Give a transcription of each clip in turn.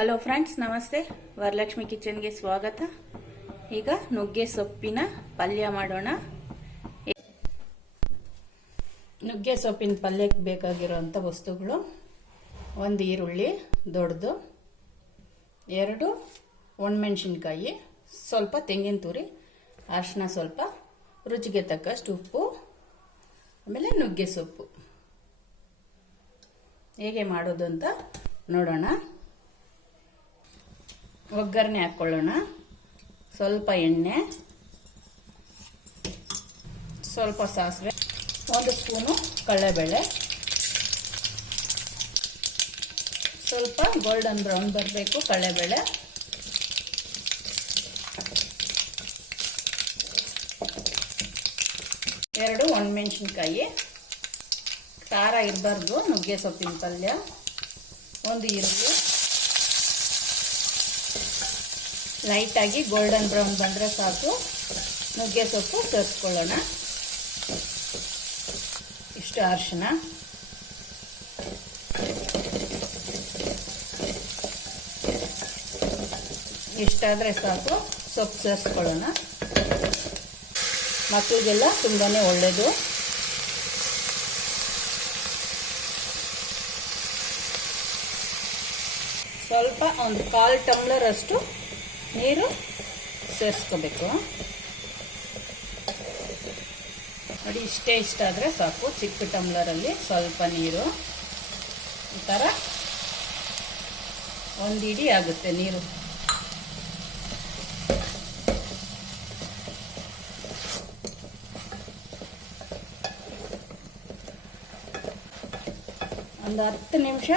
Hello friends, ನಮಸ್ತೆ. ವರಲಕ್ಷ್ಮಿ ಕಿಚನ್ಗೆ ಸ್ವಾಗತ. ಈಗ ನುಗ್ಗೆ ಸೊಪ್ಪಿನ ಪಲ್ಯ ಮಾಡೋಣ. ನುಗ್ಗೆ ಸೊಪ್ಪಿನ ಪಲ್ಯಕ್ಕೆ ಬೇಕಾಗಿರುವಂಥ ವಸ್ತುಗಳು: ಒಂದು ಈರುಳ್ಳಿ ದೊಡ್ಡದು, 2 ಒಣಮೆಣಸಿನ್ಕಾಯಿ, ಸ್ವಲ್ಪ ತೆಂಗಿನ ತುರಿ, ಅರಿಶಿನ ಸ್ವಲ್ಪ, ರುಚಿಗೆ ತಕ್ಕಷ್ಟು ಉಪ್ಪು, ಆಮೇಲೆ ನುಗ್ಗೆ ಸೊಪ್ಪು. ಹೇಗೆ ಮಾಡೋದು ಅಂತ ನೋಡೋಣ. ಒಗ್ಗರಣೆ ಹಾಕ್ಕೊಳ್ಳೋಣ. ಸ್ವಲ್ಪ ಎಣ್ಣೆ, ಸ್ವಲ್ಪ ಸಾಸಿವೆ, 1 ಸ್ಪೂನು ಕಡಲೆಬೇಳೆ, ಸ್ವಲ್ಪ ಗೋಲ್ಡನ್ ಬ್ರೌನ್ ಬರಬೇಕು ಕಡಲೆಬೇಳೆ. ಎರಡು ಒಣಮೆಣಸಿನ್ಕಾಯಿ, ಖಾರ ಇರಬಾರ್ದು ನುಗ್ಗೆ ಸೊಪ್ಪಿನ ಪಲ್ಯ. 1 ಈರುಳ್ಳಿ, ಲೈಟಾಗಿ ಗೋಲ್ಡನ್ ಬ್ರೌನ್ ಬಂದರೆ ಸಾಕು. ನುಗ್ಗೆ ಸೊಪ್ಪು ಸೇರಿಸ್ಕೊಳ್ಳೋಣ. ಇಷ್ಟು ಅರಿಶಿನ, ಇಷ್ಟಾದರೆ ಸಾಕು. ಸೊಪ್ಪು ಸೇರಿಸ್ಕೊಳ್ಳೋಣ. ಮಕ್ಕಳಿಗೆಲ್ಲ ತುಂಬಾ ಒಳ್ಳೆಯದು. ಸ್ವಲ್ಪ ಒಂದು 1/4 ಟಮ್ಲರ್ ಅಷ್ಟು ನೀರು ಸೇರಿಸ್ಕೋಬೇಕು. ನೋಡಿ, ಇಷ್ಟ ಆದರೆ ಸಾಕು. ಚಿಕ್ಕ ಟಮ್ಲರಲ್ಲಿ ಸ್ವಲ್ಪ ನೀರು, ಈ ಥರ 1 ಇಡಿ ಆಗುತ್ತೆ ನೀರು. ಒಂದು 10 ನಿಮಿಷ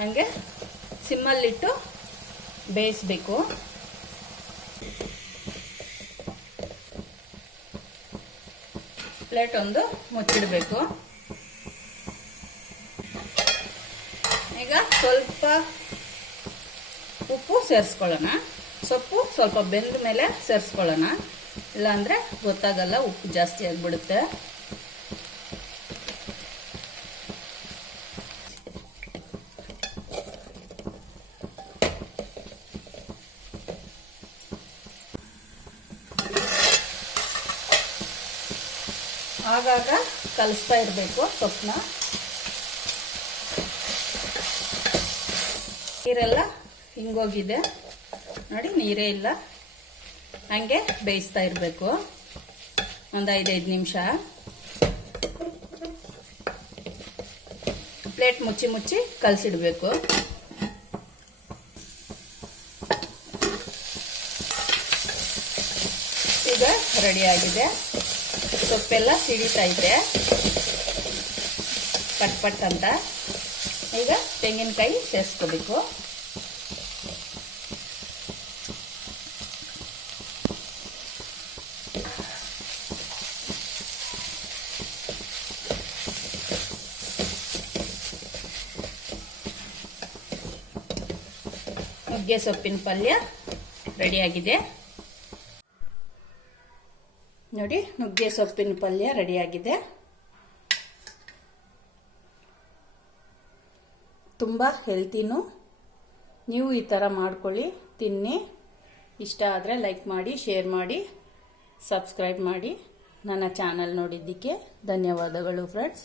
ಹಂಗೆ ಸಿಮ್ಮಲ್ಲಿಟ್ಟು ಬೇಯಿಸಬೇಕು. ಪ್ಲೇಟ್ ಒಂದು ಮುಚ್ಚಿಡಬೇಕು. ಈಗ ಸ್ವಲ್ಪ ಉಪ್ಪು ಸೇರಿಸ್ಕೊಳ್ಳೋಣ. ಸೊಪ್ಪು ಸ್ವಲ್ಪ ಬೆಂದ ಮೇಲೆ ಸೇರಿಸ್ಕೊಳ್ಳೋಣ, ಇಲ್ಲಾಂದರೆ ಗೊತ್ತಾಗಲ್ಲ, ಉಪ್ಪು ಜಾಸ್ತಿ ಆಗಿಬಿಡುತ್ತೆ. ಆಗಾಗ ಕಲಿಸ್ತಾ ಇರಬೇಕು ಸೊಪ್ಪನ್ನ. ನೀರೆಲ್ಲ ಹಿಂಗೋಗಿದೆ ನೋಡಿ, ನೀರೇ ಇಲ್ಲ. ಹಂಗೆ ಬೇಯಿಸ್ತಾ ಇರಬೇಕು ಒಂದು 5 ನಿಮಿಷ. ಪ್ಲೇಟ್ ಮುಚ್ಚಿ ಕಲಸಿಡ್ಬೇಕು. ಈಗ ರೆಡಿಯಾಗಿದೆ. ಸೊಪ್ಪೆಲ್ಲ ಸಿಡಿತೈತೆ ಪಟ್ ಅಂತ. ಈಗ ತೆಂಗಿನಕಾಯಿ ಸೇರಿಸ್ಕೋಬೇಕು. ನುಗ್ಗೆ ಸೊಪ್ಪಿನ ಪಲ್ಯ ರೆಡಿಯಾಗಿದೆ ನೋಡಿ. ನುಗ್ಗೆ ಸೊಪ್ಪಿನ ಪಲ್ಯ ರೆಡಿಯಾಗಿದೆ. ತುಂಬ ಹೆಲ್ತಿನೂ. ನೀವು ಈ ಥರ ಮಾಡ್ಕೊಳ್ಳಿ, ತಿನ್ನಿ. ಇಷ್ಟ ಆದರೆ ಲೈಕ್ ಮಾಡಿ, ಶೇರ್ ಮಾಡಿ, ಸಬ್ಸ್ಕ್ರೈಬ್ ಮಾಡಿ. ನನ್ನ ಚಾನಲ್ ನೋಡಿದ್ದಕ್ಕೆ ಧನ್ಯವಾದಗಳು ಫ್ರೆಂಡ್ಸ್.